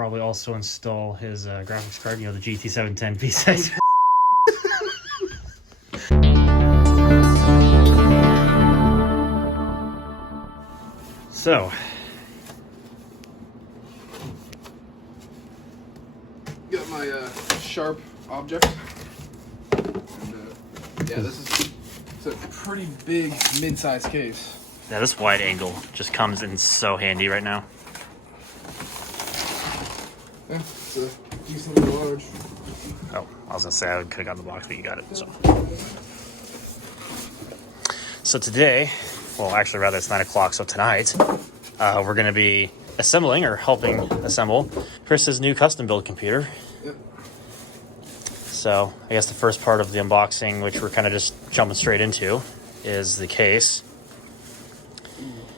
probably also install his graphics card, you know, the GT710 P6. So, got my sharp object. And, yeah, it's a pretty big mid-size case. yeah, this wide angle just comes in so handy right now. Yeah, it's a decently large. Oh, I was gonna say I could have gotten the box, but you got it. So today, well, actually, rather it's 9 o'clock. So tonight, we're gonna be assembling or helping assemble Chris's new custom build computer. Yep. So I guess the first part of the unboxing, which we're kind of just jumping straight into, is the case.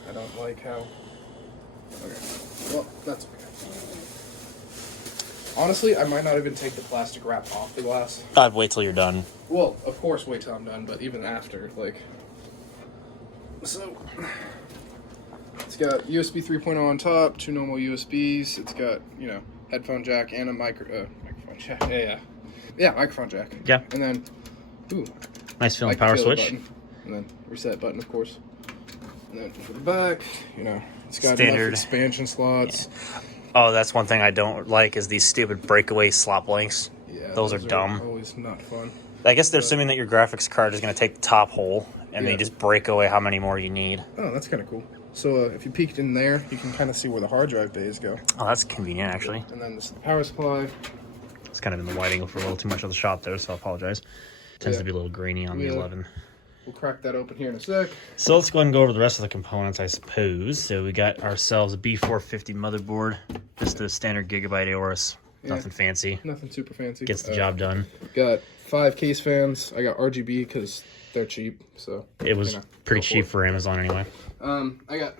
I don't like how. Okay. Well, that's okay. Honestly, I might not even take the plastic wrap off the glass. I'd wait till you're done. Well, of course, wait till I'm done, but even after, like. So, it's got USB 3.0 on top, 2 normal USBs. It's got, you know, headphone jack and a microphone jack. Yeah, microphone jack. Yeah. And then, ooh. Nice feeling power switch. Button. And then reset button, of course. And then for the back, you know, it's got Standard enough expansion slots. Yeah. Oh, that's one thing I don't like is these stupid breakaway slot links. Yeah, those are dumb. Always not fun. I guess they're assuming that your graphics card is going to take the top hole and they just break away how many more you need. Oh, that's kind of cool. So if you peeked in there, you can kind of see where the hard drive bays go. Oh, that's convenient, actually. And then this is the power supply. It's kind of in the wide angle for a little too much of the shot there, so I apologize. It tends to be a little grainy on the 11. We'll crack that open here in a sec. So let's go ahead and go over the rest of the components, I suppose. So we got ourselves a B450 motherboard, just a standard Gigabyte Aorus, nothing fancy. Nothing super fancy. Gets the job done. Got 5 case fans. I got RGB because they're cheap. So it was pretty cheap for Amazon anyway. I got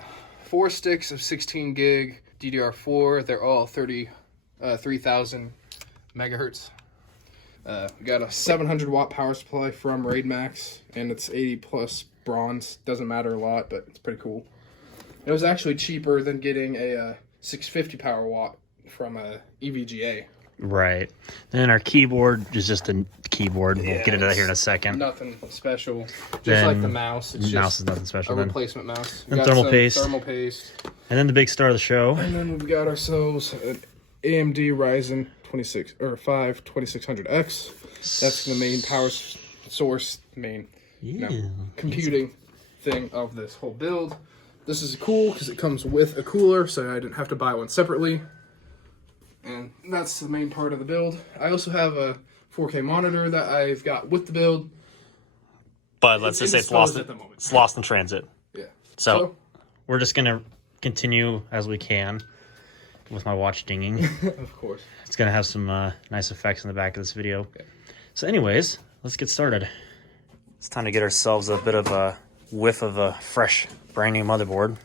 4 sticks of 16 gig DDR4. They're all 3,000 megahertz. We got a 700 watt power supply from Raid Max, and it's 80 plus bronze. Doesn't matter a lot, but it's pretty cool. It was actually cheaper than getting a 650 power watt from EVGA. Right. Then our keyboard is just a keyboard. We'll get into that here in a second. Nothing special. Just like the mouse. It's mouse is nothing special. A replacement mouse. And thermal paste. Thermal paste. And then the big star of the show. And then we've got ourselves an AMD Ryzen 2600X. That's the main power source, computing thing of this whole build. This is cool because it comes with a cooler, so I didn't have to buy one separately. And that's the main part of the build. I also have a 4K monitor that I've got with the build. But let's just say it's lost in transit. Yeah. So we're just going to continue as we can with my watch dinging. Of course. It's going to have some nice effects in the back of this video. Okay. So anyways, let's get started. It's time to get ourselves a bit of a whiff of a fresh, brand new motherboard.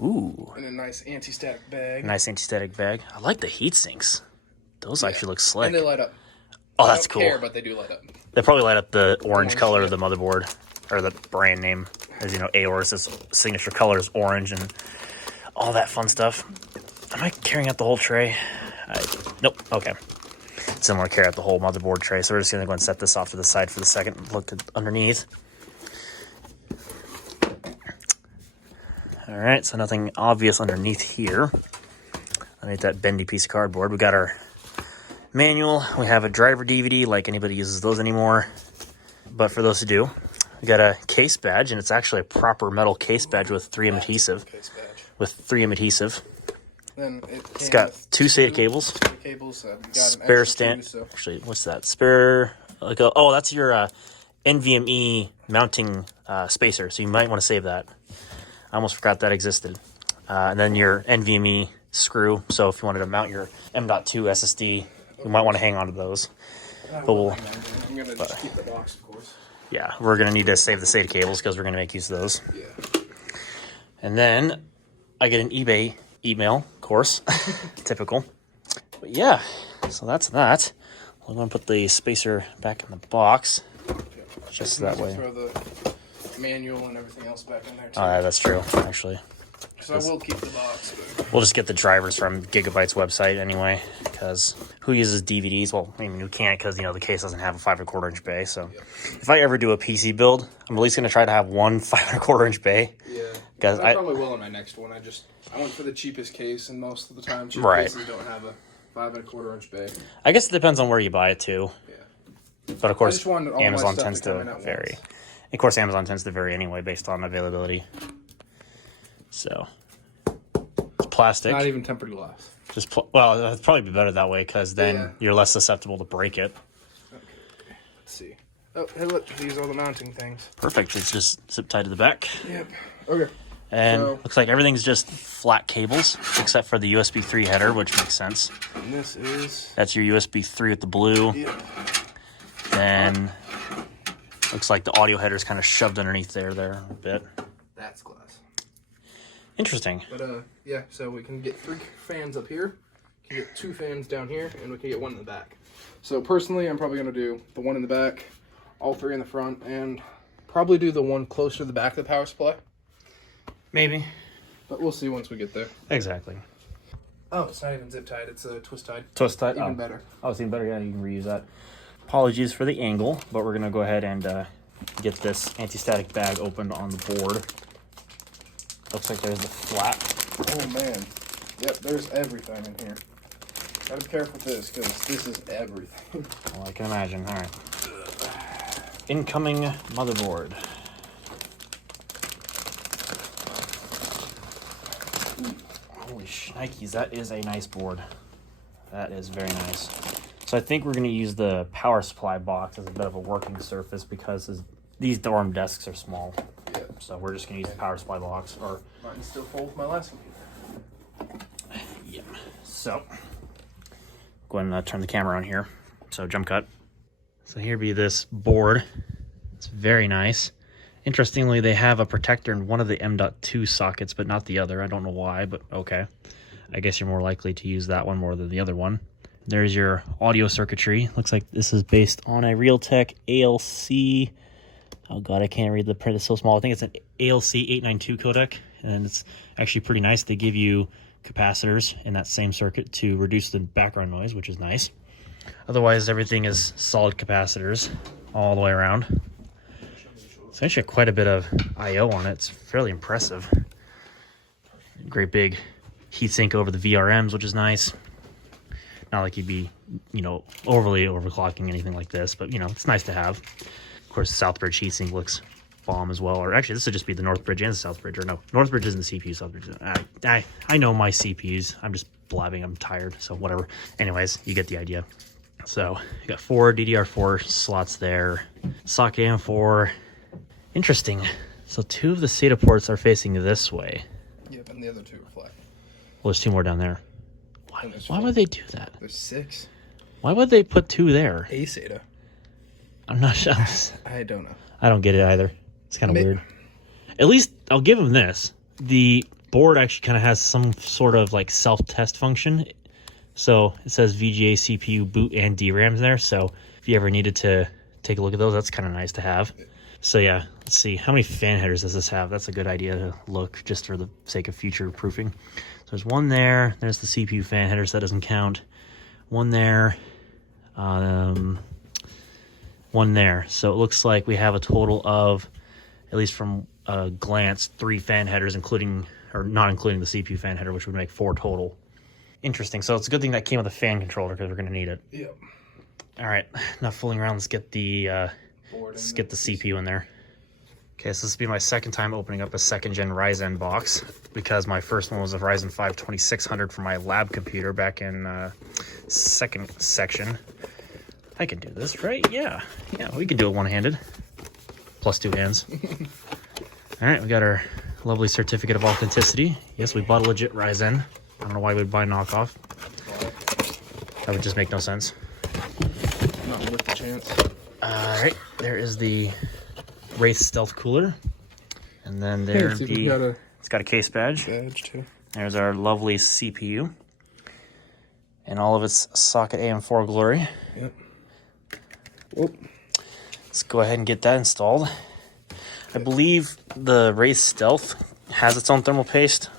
Ooh. And a nice anti-static bag. Nice anti-static bag. I like the heat sinks. Those actually look slick. And they light up. Oh, that's cool. I don't care, but they do light up. They probably light up the orange color of the motherboard, or the brand name. As you know, Aorus's signature color is orange and all that fun stuff. Am I carrying out the whole tray? Nope. Okay. Similar carry out the whole motherboard tray. So we're just going to go and set this off to the side for the second. Look underneath. All right. So nothing obvious underneath here. Underneath that bendy piece of cardboard. We got our manual. We have a driver DVD, like anybody uses those anymore. But for those who do, we got a case badge, and it's actually a proper metal case badge with 3M adhesive. Then it's got 2 SATA cables. Spare stand. Actually, what's that? Spare. Oh, that's your NVMe mounting spacer. So you might want to save that. I almost forgot that existed. And then your NVMe screw. So if you wanted to mount your M.2 SSD, you might want to hang on to those. But I'm gonna just keep the box, of course. Yeah, we're gonna need to save the SATA cables because we're gonna make use of those. Yeah. And then I get an eBay email, of course, typical. But yeah, so that's that. I'm gonna put the spacer back in the box, just that way. Throw the manual and everything else back in there too. Oh, yeah, that's true, actually. So I will keep the box. But... We'll just get the drivers from Gigabyte's website anyway, because who uses DVDs? Well, I mean, who can't, because, you know, the case doesn't have a 5 1/4 inch bay. So if I ever do a PC build, I'm at least going to try to have one 5 1/4 inch bay. Yeah. Because I probably will in my next one. I went for the cheapest case, and most of the time, cheap cases don't have a 5 1/4 inch bay. I guess it depends on where you buy it too. Yeah. But of course, Amazon tends to vary. Of course, Amazon tends to vary anyway based on availability. So it's plastic. Not even tempered glass. Just well, it'd probably be better that way because then you're less susceptible to break it. Okay. Let's see. Oh, hey, look, these are the mounting things. Perfect. It's just zip tied to the back. Yep. Okay. And looks like everything's just flat cables except for the USB 3 header, which makes sense. And this is... That's your USB 3 with the blue. Yep. Then looks like the audio header's kind of shoved underneath there a bit. That's glass. Interesting. But yeah, so we can get 3 fans up here, we can get 2 fans down here, and we can get 1 in the back. So personally, I'm probably going to do the 1 in the back, all 3 in the front, and probably do the 1 closer to the back of the power supply. Maybe. But we'll see once we get there. Exactly. Oh, it's not even zip tied, it's twist tied. Twist tied? Even better. Oh, it's even better, yeah, you can reuse that. Apologies for the angle, but we're going to go ahead and get this anti-static bag opened on the board. Looks like there's the flap. Oh, man. Yep, there's everything in here. Gotta be careful with this, because this is everything. Well, I can imagine. All right. Incoming motherboard. Holy shnikes, that is a nice board. That is very nice. So I think we're going to use the power supply box as a bit of a working surface because these dorm desks are small. Yep. So we're just going to use the power supply box. Mine's still full with my last computer. Yep. So go ahead and turn the camera on here. So jump cut. So here be this board. It's very nice. Interestingly, they have a protector in one of the M.2 sockets, but not the other. I don't know why, but okay. I guess you're more likely to use that one more than the other one. There's your audio circuitry. Looks like this is based on a Realtek ALC. Oh god, I can't read the print. It's so small. I think it's an ALC 892 codec, and it's actually pretty nice. They give you capacitors in that same circuit to reduce the background noise, which is nice. Otherwise, everything is solid capacitors all the way around. It's actually quite a bit of I/O on it. It's fairly impressive. Great big heatsink over the VRMs, which is nice. Not like you'd be, you know, overly overclocking anything like this, but, you know, it's nice to have. Of course, the Southbridge heatsink looks bomb as well. Or actually, this would just be the Northbridge and the Southbridge. Or no, Northbridge isn't the CPU, Southbridge. I know my CPUs. I'm just blabbing. I'm tired, so whatever. Anyways, you get the idea. So you got 4 DDR4 slots there. Socket AM4. Interesting. So 2 of the SATA ports are facing this way. Yep, and the other 2 are flat. Well, there's 2 more down there. Why would they do that? There's 6. Why would they put 2 there? A SATA. I'm not sure. I don't know. I don't get it either. It's kind of weird. At least I'll give them this. The board actually kind of has some sort of like self-test function. So it says VGA, CPU, boot, and DRAMs there. So if you ever needed to take a look at those, that's kind of nice to have. So yeah, let's see. How many fan headers does this have? That's a good idea to look just for the sake of future proofing. So there's 1 there. There's the CPU fan header, so that doesn't count. 1 there. 1 there. So it looks like we have a total of, at least from a glance, 3 fan headers, including, or not including the CPU fan header, which would make 4 total. Interesting. So it's a good thing that came with a fan controller because we're going to need it. Yep. All right, not fooling around. Let's get the CPU in there. Okay, so this will be my second time opening up a 2nd gen Ryzen box because my first one was a Ryzen 5 2600 for my lab computer back in second section. I can do this, right? Yeah, we can do it one-handed. Plus 2 hands. All right, we got our lovely certificate of authenticity. Yes, we bought a legit Ryzen. I don't know why we'd buy knockoff. That would just make no sense. Not worth the chance. All right, there is the Wraith Stealth Cooler. And then there's it's got a case badge. Too. There's our lovely CPU. And all of its socket AM4 glory. Yep. Whoop. Let's go ahead and get that installed. I believe the Wraith Stealth has its own thermal paste,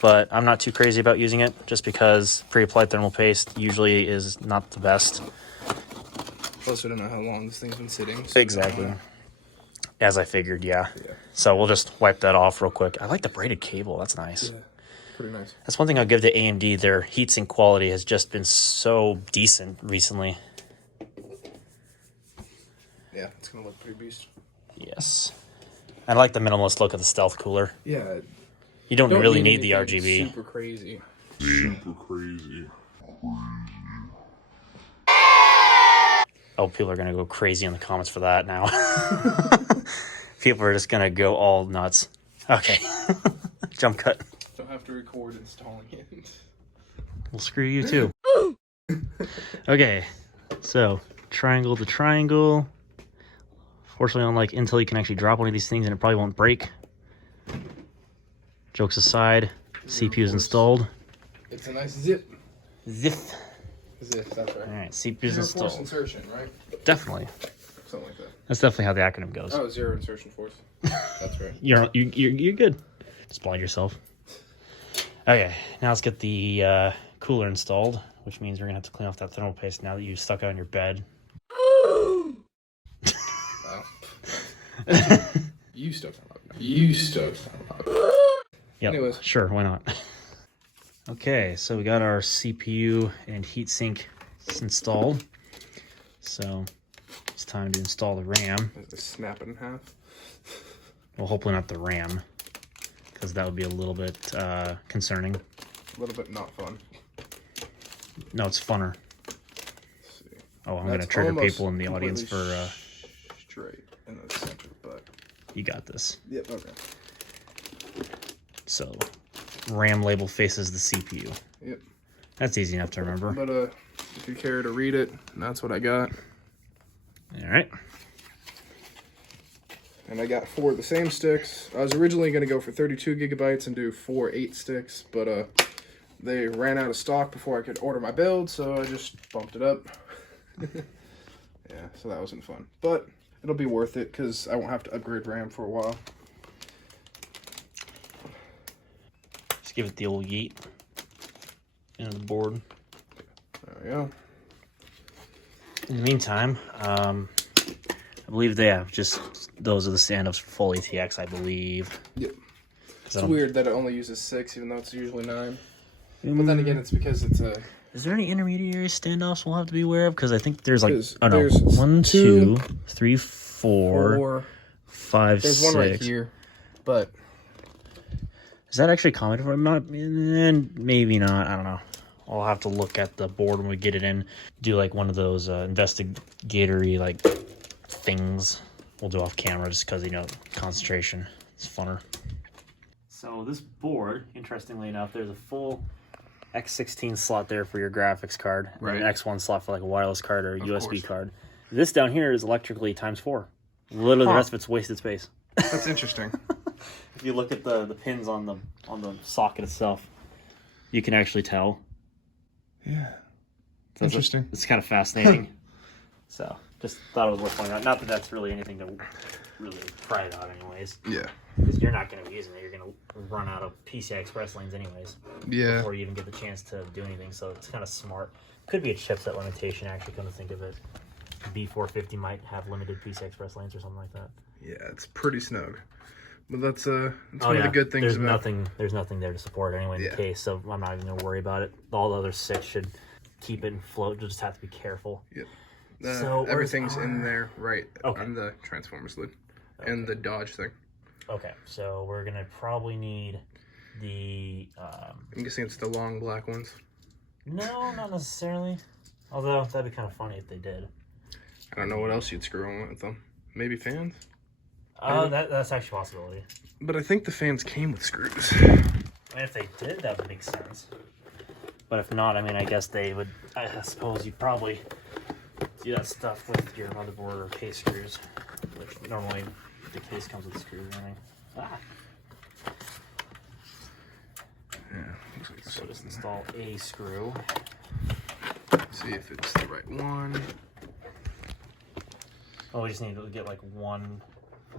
but I'm not too crazy about using it just because pre-applied thermal paste usually is not the best. Plus, I don't know how long this thing's been sitting. So Exactly. As I figured, yeah. So we'll just wipe that off real quick. I like the braided cable. That's nice. Yeah, pretty nice. That's one thing I'll give to AMD. Their heatsink quality has just been so decent recently. Yeah, it's going to look pretty beast. Yes. I like the minimalist look of the stealth cooler. Yeah. You don't really need the RGB. Super crazy. Oh, people are going to go crazy in the comments for that now. People are just going to go all nuts. Okay. Jump cut. Don't have to record installing it. Well, screw you too. Okay. So, triangle to triangle. Fortunately, unlike Intel, you can actually drop one of these things and it probably won't break. Jokes aside, CPU is installed. It's a nice zip. Zip. Zip, that's right. All right, CPU is installed. Force insertion, right? Definitely. Something like that. That's definitely how the acronym goes. Oh, zero insertion force. That's right. You're good. Just blind yourself. Okay, now let's get the cooler installed, which means we're gonna have to clean off that thermal paste now that you stuck it on your bed. Wow. You stuck it. Yep. Anyways. Sure, why not? Okay, so we got our CPU and heatsink installed. So it's time to install the RAM. Snap it in half. Well, hopefully not the RAM, because that would be a little bit concerning. A little bit not fun. No, it's funner. Let's see. Oh, I'm going to trigger people in the audience for... straight in the center, but... You got this. Yep, okay. So, RAM label faces the CPU. Yep. That's easy enough to remember. But if you care to read it, that's what I got. All right. And I got 4 of the same sticks. I was originally going to go for 32 gigabytes and do 4 8 sticks, but they ran out of stock before I could order my build, so I just bumped it up. Yeah, so that wasn't fun. But it'll be worth it because I won't have to upgrade RAM for a while. Just give it the old yeet into the board. There we go. In the meantime, I believe they have just those are the stand-ups for full ATX, I believe. Yep. It's weird that it only uses 6, even though it's usually 9. But then again, it's because it's a... Is there any intermediary standoffs we'll have to be aware of? Because I think there's like... Oh, no. There's 1, 2, 3, 4, 5, There's 6. one right here, but... Is that actually commented for? Maybe not. I don't know. I'll have to look at the board when we get it in. Do like one of those investigatory like things. We'll do off camera just because, you know, concentration. It's funner. So this board, interestingly enough, there's a full X16 slot there for your graphics card. Right. And an X1 slot for like a wireless card or a USB card. This down here is electrically ×4. Literally the rest of it's wasted space. That's interesting. If you look at the pins on the socket itself, you can actually tell. Yeah. So interesting. It's kind of fascinating. So just thought it was worth pointing out. Not that that's really anything to really cry about anyways. Yeah. Because you're not going to be using it. You're going to run out of PCI Express lanes anyways. Yeah. Before you even get the chance to do anything. So it's kind of smart. Could be a chipset limitation, actually, come to think of it. B450 might have limited PCI Express lanes or something like that. Yeah, it's pretty snug. But that's one of the good things there's about... There's nothing there to support it anyway in the case, so I'm not even going to worry about it. All the other 6 should keep it in float. You'll just have to be careful. Yep. So everything's in there right on the Transformers lid and the Dodge thing. Okay, so we're going to probably need the... I'm guessing it's the long black ones. No, not necessarily. Although, that'd be kind of funny if they did. I don't know what else you'd screw on with them. Maybe fans? That's actually a possibility. But I think the fans came with screws. I mean, if they did, that would make sense. But if not, I mean, I guess they would... I suppose you'd probably do that stuff with your motherboard or case screws. Which normally the case comes with screws, I think. Yeah, looks like So just install a screw. See if it's the right one. Oh, we just need to get like one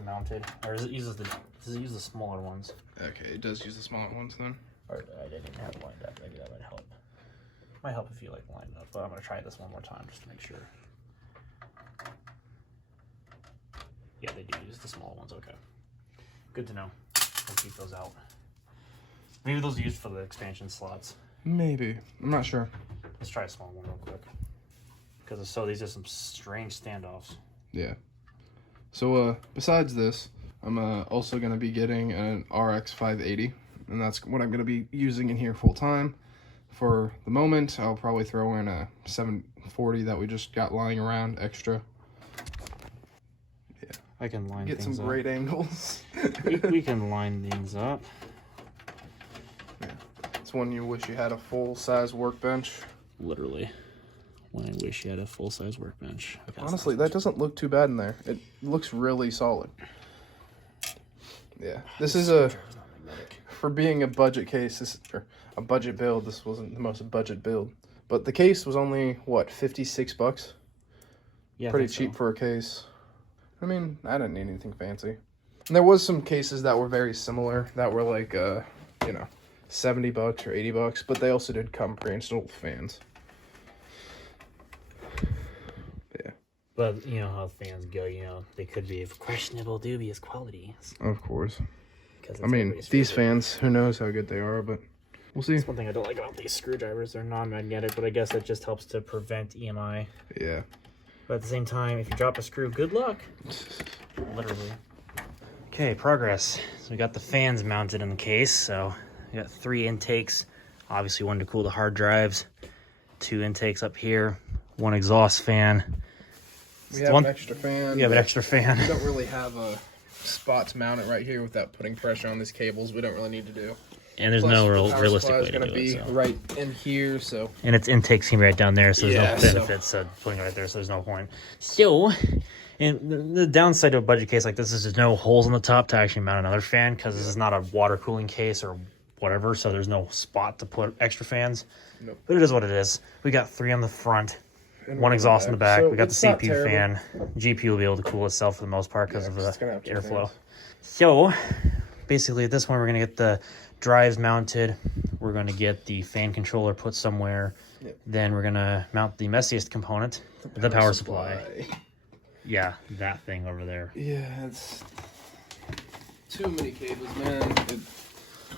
mounted, or does it use the smaller ones? Okay, it does use the smaller ones then. Or I didn't have it lined up. Maybe that might help. Might help if you like line up, but I'm gonna try this one more time just to make sure. Yeah, they do use the small ones. Okay, good to know. I'll keep those out. Maybe those are used for the expansion slots. Maybe. I'm not sure. Let's try a small one real quick. Because so these are some strange standoffs. Yeah. So besides this, I'm also gonna be getting an RX 580, and that's what I'm gonna be using in here full time. For the moment, I'll probably throw in a 740 that we just got lying around extra. Yeah. I can line Get some great angles. we can line things up. Yeah. It's one you wish you had a full-size workbench. Literally. When I wish you had a full-size workbench. Okay, honestly, that doesn't look too bad in there. It looks really solid. Yeah. This is for being a budget case, or a budget build, this wasn't the most budget build. But the case was only, what, $56? Yeah, pretty cheap for a case. I mean, I didn't need anything fancy. And there was some cases that were very similar that were like, you know, $70 or $80, but they also did come pre-installed fans. Yeah. But you know how fans go, you know, they could be of questionable, dubious quality. Of course. I mean, these fans, who knows how good they are, but we'll see. That's one thing I don't like about these screwdrivers. They're non-magnetic, but I guess that just helps to prevent EMI. Yeah. But at the same time, if you drop a screw, good luck. Literally. Okay, progress. So we got the fans mounted in the case. So we got 3 intakes. Obviously, one to cool the hard drives. 2 intakes up here. 1 exhaust fan. We have an extra fan. We have an extra fan. We don't really have a spot to mount it right here without putting pressure on these cables. We don't really need to do. And there's no realistic way to do be it. So. Right in here, so. And its intake's gonna be right down there, so there's no benefits to putting it right there, so there's no point. So, and the downside of a budget case like this is there's no holes in the top to actually mount another fan, because this is not a water cooling case or whatever, so there's no spot to put extra fans. Nope. But it is what it is. We got 3 on the front, and 1 exhaust in the back. So we got the CPU fan. GPU will be able to cool itself for the most part because of the airflow. So, basically at this point we're gonna get the drives mounted. We're going to get the fan controller put somewhere. Yep. Then we're going to mount the messiest component, the power supply. Yeah, that thing over there. Yeah, it's too many cables, man.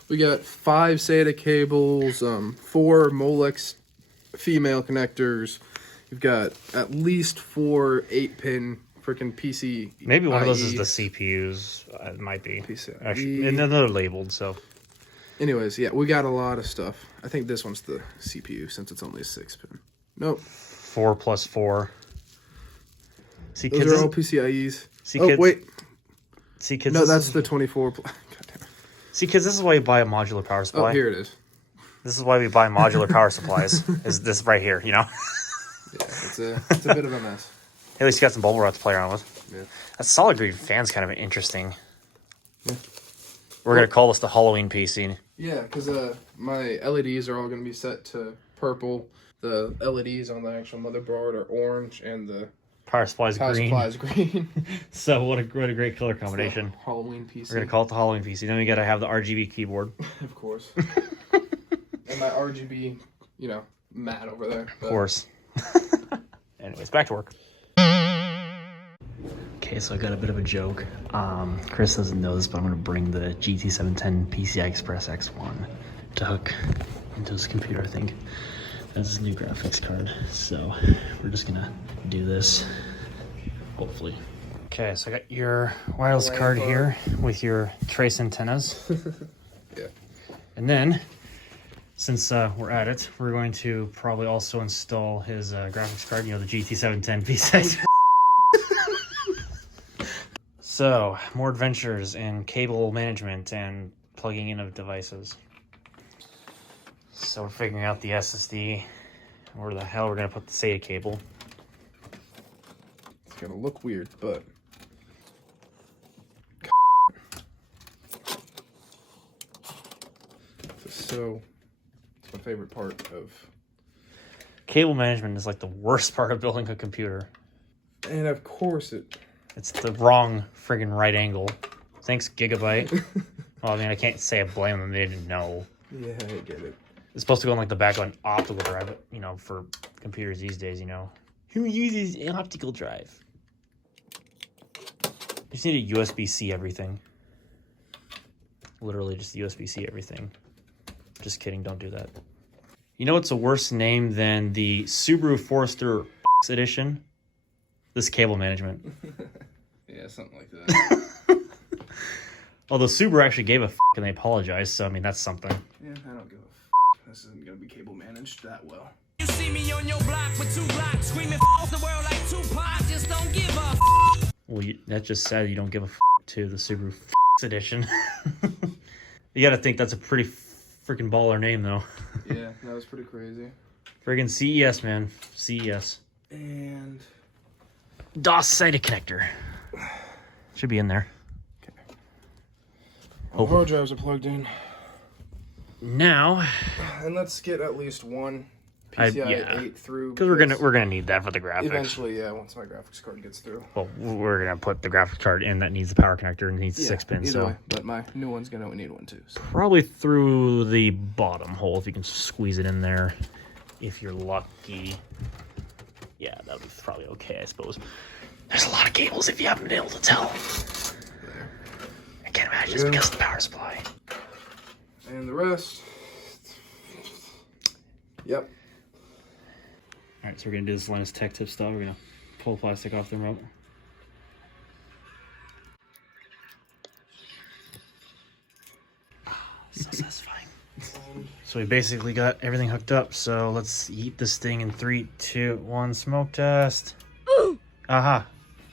We got 5 SATA cables, 4 Molex female connectors. We've got at least 4 8-pin freaking PC. Maybe one of those is the CPUs. It might be. PCIe. Actually, and they're labeled, so. Anyways, yeah, we got a lot of stuff. I think this one's the CPU since it's only a 6-pin. Nope. 4 plus 4. See, those kids, are all PCIEs. See, oh, kids, wait. See, kids. No, that's the 24. God damn it. See, kids, this is why you buy a modular power supply. Oh, here it is. This is why we buy modular power supplies. Is this right here, you know? Yeah, it's a bit of a mess. At least you got some bubble wrap to play around with. Yeah. That solid green fan's kind of interesting. Yeah. We're going to call this the Halloween PC. Yeah, because my LEDs are all going to be set to purple. The LEDs on the actual motherboard are orange, and the power supply is green. So what a great color combination. Halloween PC. We're going to call it the Halloween PC. Then we got to have the RGB keyboard. Of course. And my RGB, you know, mat over there. But... Of course. Anyways, back to work. Okay, so I got a bit of a joke. Kris doesn't know this, but I'm going to bring the GT710 PCI Express X1 to hook into his computer, I think. That's his new graphics card. So we're just going to do this, hopefully. Okay, so I got your wireless card here with your trace antennas. Yeah. And then, since we're at it, we're going to probably also install his graphics card, you know, the GT710 PCI. So, more adventures in cable management and plugging in of devices. So we're figuring out the SSD, where the hell we're going to put the SATA cable. It's going to look weird, but... So, it's my favorite part of... Cable management is like the worst part of building a computer. And of course It's the wrong friggin' right angle. Thanks, Gigabyte. Well, I mean, I can't say I blame them. They didn't know. Yeah, I get it. It's supposed to go in like the back of an optical drive, but, you know, for computers these days, you know. Who uses an optical drive? You just need a USB-C everything. Literally just USB-C everything. Just kidding, don't do that. You know what's a worse name than the Subaru Forester edition? This cable management. Yeah, something like that. Although Subaru actually gave a and they apologized, so I mean, that's something. Yeah, I don't give a This isn't going to be cable managed that well. You see me on your block with 2 blocks, screaming off the world like Tupac. I just don't give a Well, that just said you don't give a to the Subaru edition. You gotta think that's a pretty freaking baller name, though. Yeah, that was pretty crazy. Friggin' CES, man. CES. And DOS SATA connector. Should be in there. Okay. All hard drives are plugged in. Now, and let's get at least one PCI 8 through. Because we're gonna need that for the graphics. Eventually, yeah, once my graphics card gets through. Well, we're gonna put the graphics card in that needs the power connector and needs 6 pins. Either So way, but my new one's gonna need one too. So. Probably through the bottom hole if you can squeeze it in there, if you're lucky. Yeah, that would be probably okay, I suppose. There's a lot of cables if you haven't been able to tell. There. I can't imagine it's because of the power supply. And the rest. Yep. Alright, so we're going to do this Linus Tech Tip stuff. We're going to pull the plastic off the remote. So satisfying. So we basically got everything hooked up. So let's eat this thing in 3, 2, 1. Smoke test. Aha.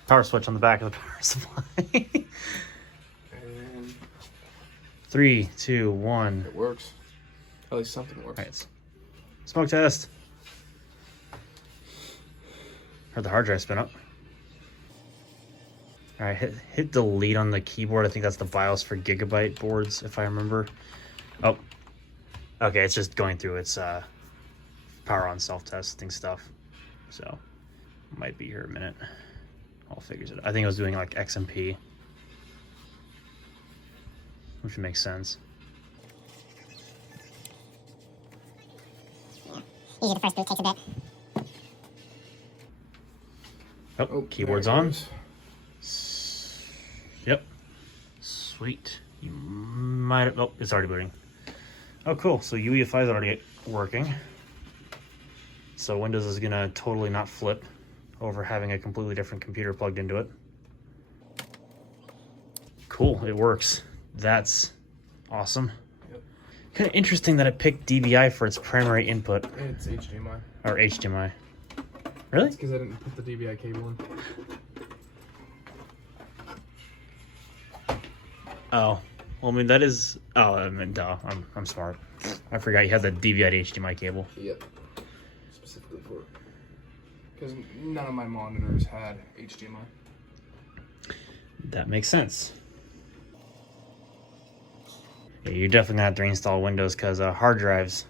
Power switch on the back of the power supply. And 3, 2, 1. it works. At least something works. Alright. Smoke test. Heard the hard drive spin up. Alright, hit delete on the keyboard. I think that's the BIOS for gigabyte boards, if I remember. Oh. Okay, it's just going through its power on self-testing stuff. So, might be here a minute. I'll figure it out. I think it was doing like XMP. Which makes sense. Usually the first boot takes a bit. Oh, keyboard's on. Yep. Sweet. You might have... Oh, it's already booting. Oh, cool. So UEFI is already working. So Windows is going to totally not flip over having a completely different computer plugged into it. Cool. It works. That's awesome. Yep. Kind of interesting that it picked DVI for its primary input. It's HDMI. Or HDMI. Really? It's because I didn't put the DVI cable in. Oh. Well, I mean, that is... Oh, I mean, duh. I'm smart. I forgot you had the DVI to HDMI cable. Yep. Specifically for it. Because none of my monitors had HDMI. That makes sense. Yeah, you're definitely gonna have to reinstall Windows because hard drives,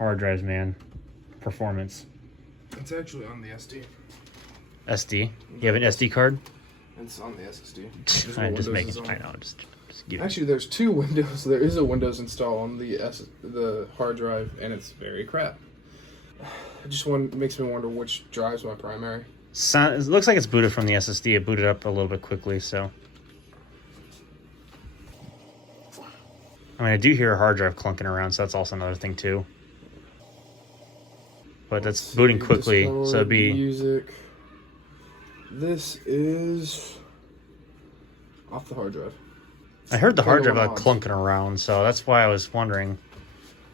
man, performance. It's actually on the SD. SD. You have an SD card? It's on the SSD. I just make it. I know. Just give it. Actually, there's 2 Windows. There is a Windows install on the hard drive, and it's very crap. It just makes me wonder which drive's my primary. It looks like it's booted from the SSD. It booted up a little bit quickly, so. I mean, I do hear a hard drive clunking around, so that's also another thing too. But that's booting quickly, so it'd be... Music. This is off the hard drive. I heard the hard drive clunking around, so that's why I was wondering.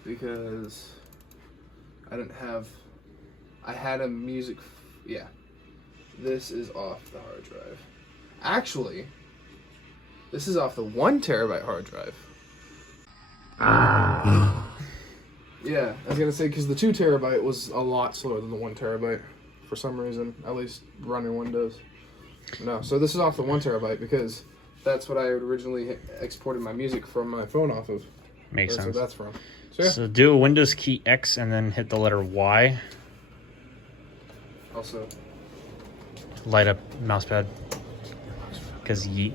Because I didn't have... I had a music... Yeah. This is off the hard drive. Actually, this is off the 1 terabyte hard drive. Yeah, I was gonna say because the 2 terabyte was a lot slower than the 1 terabyte for some reason, at least running Windows. No, so this is off the 1 terabyte because that's what I originally exported my music from my phone off of. Makes sense. That's what that's from. So yeah. So do a Windows key X and then hit the letter Y. Also, Light up mousepad. Because yeet.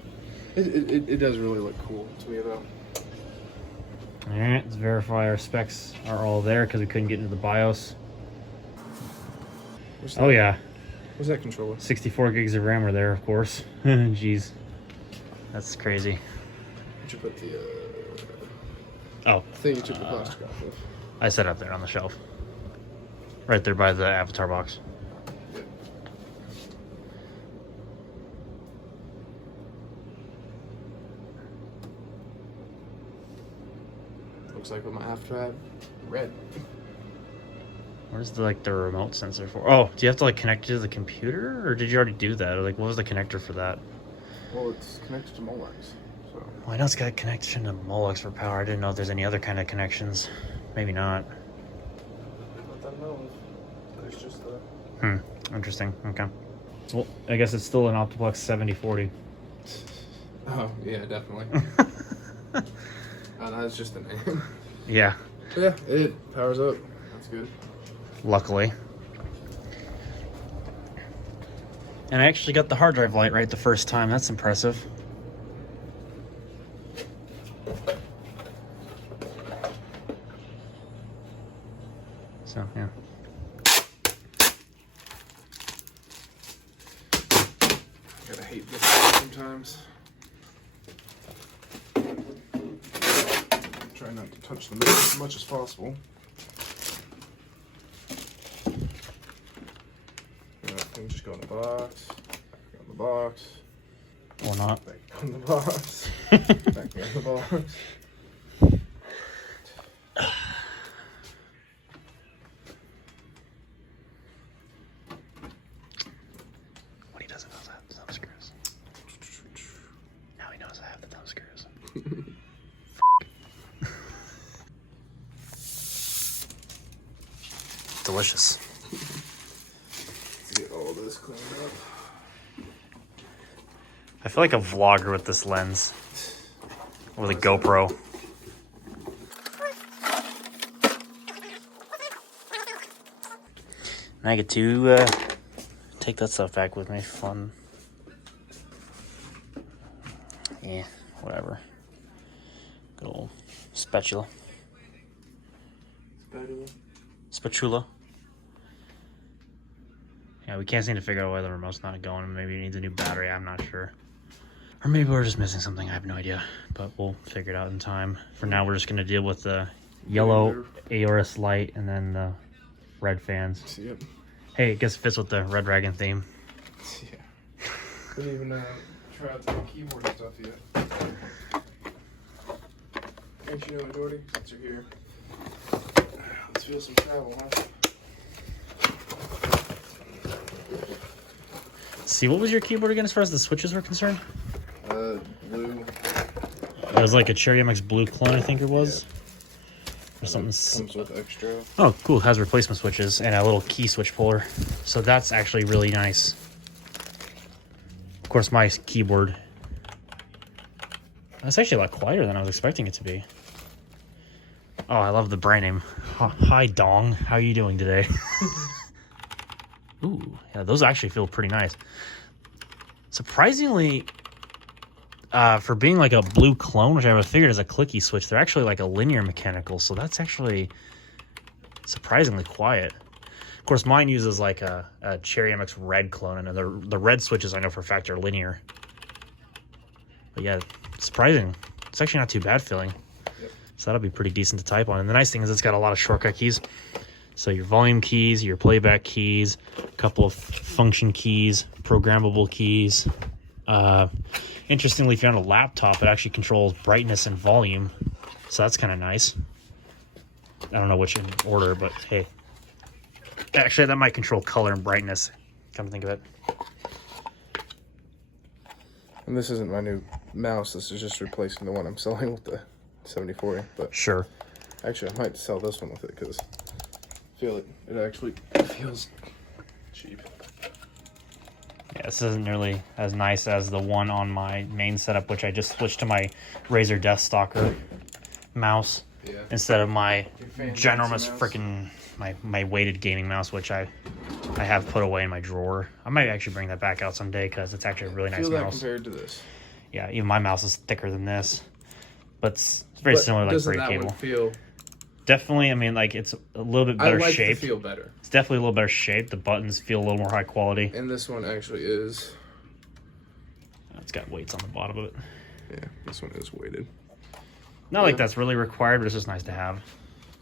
It does really look cool to me, though. All right, let's verify our specs are all there because we couldn't get into the BIOS. Oh yeah, What's that controller? 64 gigs of RAM are there, of course. Jeez, that's crazy. Where'd you put the? Oh, I think you took the plastic off of. I set it up there on the shelf, right there by the avatar box. Yep. Looks like what my after I red. Where's the the remote sensor for? Oh, do you have to connect it to the computer, or did you already do that? Or what was the connector for that? Well, it's connected to Molex, so. Well, I know it's got a connection to Molex for power. I didn't know if there's any other kind of connections. Maybe not. Let them know. There's just the. Interesting. Okay. Well, I guess it's still an Optiplex 7040. Oh yeah, definitely. That's just the name. Yeah. Yeah, it powers up. That's good. Luckily. And I actually got the hard drive light right the first time. That's impressive. So, yeah. Gotta hate this sometimes. Try not to touch them as much as possible. Thing just go in the box. Back in the box. Or not. Back in the box. Back in the box. What he doesn't know is I have the thumb screws. Now he knows I have the thumb screws. Delicious. Get all this cleaned up. I feel like a vlogger with this lens. With a GoPro. And I get to take that stuff back with me for fun. Yeah, whatever. Good old spatula. Spatula. Yeah, we can't seem to figure out why the remote's not going. Maybe it needs a new battery, I'm not sure. Or maybe we're just missing something, I have no idea. But we'll figure it out in time. For now, we're just going to deal with the yellow AORS light and then the red fans. Yep. Hey, it guess it fits with the Red Dragon theme. Yeah. Didn't even try out the keyboard stuff yet. Can't you know it, Jordy? Since you're here. Let's feel some travel, huh? See, what was your keyboard again as far as the switches were concerned? Blue. It was like a Cherry MX Blue clone, I think it was. Or something. Comes with extra. Oh, cool. It has replacement switches and a little key switch puller. So that's actually really nice. Of course, my keyboard. That's actually a lot quieter than I was expecting it to be. Oh, I love the brand name. Hi, Dong. How are you doing today? Ooh, yeah, those actually feel pretty nice. Surprisingly, for being like a blue clone, which I would have figured is a clicky switch, they're actually like a linear mechanical, so that's actually surprisingly quiet. Of course, mine uses like a Cherry MX red clone, and the red switches I know for a fact are linear. But yeah, surprising. It's actually not too bad feeling. Yep. So that'll be pretty decent to type on. And the nice thing is it's got a lot of shortcut keys. So your volume keys, your playback keys, a couple of function keys, programmable keys. Interestingly, if you're on a laptop, it actually controls brightness and volume. So that's kind of nice. I don't know which in order, but hey. Actually, that might control color and brightness. Come to think of it. And this isn't my new mouse. This is just replacing the one I'm selling with the 7040. But Sure. actually, I might sell this one with it because I feel it actually feels cheap. Yeah, this isn't nearly as nice as the one on my main setup, which I just switched to my Razer Deathstalker mouse instead of my ginormous freaking my weighted gaming mouse, which I have put away in my drawer. I might actually bring that back out someday because it's actually a really nice Feel that mouse. compared to this? Yeah, even my mouse is thicker than this, but it's very similar like doesn't braid that cable. one feel? Definitely, I mean, like it's a little bit better I like shape. the feel better. It's definitely a little better shape. The buttons feel a little more high quality. And this one actually is. It's got weights on the bottom of it. Yeah, this one is weighted. Not like that's really required, but it's just nice to have.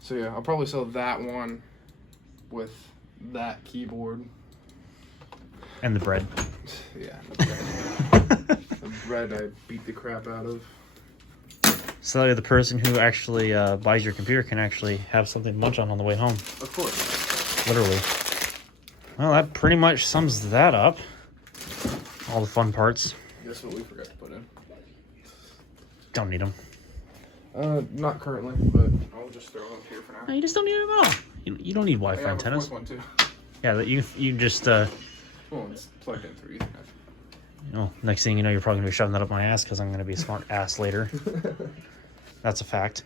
So yeah, I'll probably sell that one with that keyboard. And the bread. Yeah, the bread. The bread I beat the crap out of. So the person who actually buys your computer can actually have something to munch on the way home. Of course. Literally. Well, that pretty much sums that up. All the fun parts. Guess what we forgot to put in? Don't need them. Not currently, but I'll just throw them up here for now. No, you just don't need them at all. You don't need Wi-Fi I antennas. have a fourth one too. Yeah, that you just Well, it's plugged in through Ethernet. you know, next thing you know, you're probably gonna be shoving that up my ass because I'm gonna be a smart ass later. That's a fact.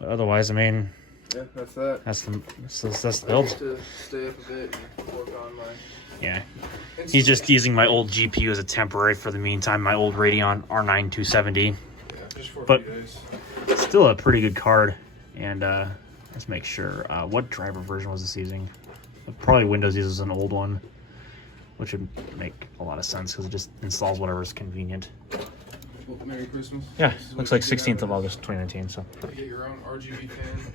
But otherwise, I mean, Yeah, that's that. that's the I build. have to stay up a bit and work on my. Yeah. He's just using my old GPU as a temporary for the meantime. My old Radeon R9 270. Yeah, just for a But- few days. Still a pretty good card. And let's make sure. What driver version was this using? Probably Windows uses an old one, which would make a lot of sense because it just installs whatever's convenient. Well, Merry Christmas. Yeah, This is looks what like you get 16th of out August 2019. So You get your own RGB fan.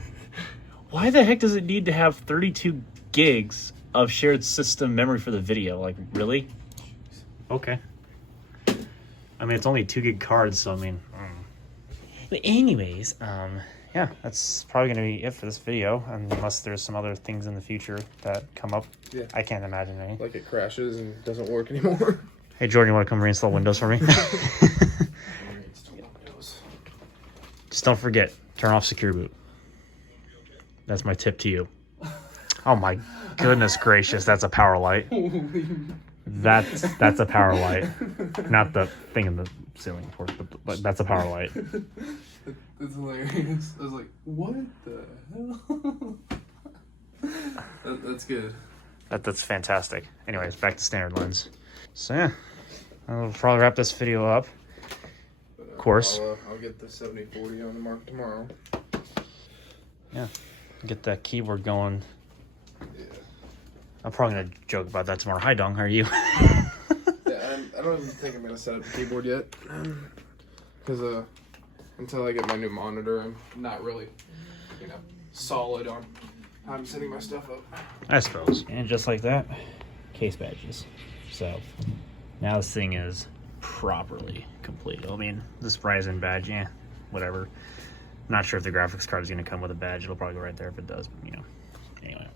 why the heck does it need to have 32 gigs of shared system memory for the video? Like, really? Okay. I mean, it's only 2 gig cards, so I mean. But anyways, yeah, that's probably gonna be it for this video, unless there's some other things in the future that come up. Yeah. I can't imagine any. Like it crashes and doesn't work anymore. Hey, Jordan, you want to come reinstall Windows for me? Just don't forget, turn off Secure Boot. That's my tip to you. Oh my goodness gracious, that's a power light. That's a power light. Not the thing in the ceiling, of course, but that's a power light. That's hilarious. I was like, what the hell? That's good. That's fantastic. Anyways, back to standard lens. So yeah, I'll probably wrap this video up. Of course. I'll get the 7040 on the mark tomorrow. Yeah, get that keyboard going. Yeah. I'm probably gonna joke about that tomorrow. Hi, Dong. How are you? Yeah, I don't even think I'm gonna set up the keyboard yet, because until I get my new monitor, I'm not really, solid on how I'm setting my stuff up. I suppose. And just like that, case badges. So now this thing is properly complete. I mean, this Ryzen badge, yeah, whatever. Not sure if the graphics card is gonna come with a badge. It'll probably go right there if it does. But, anyway.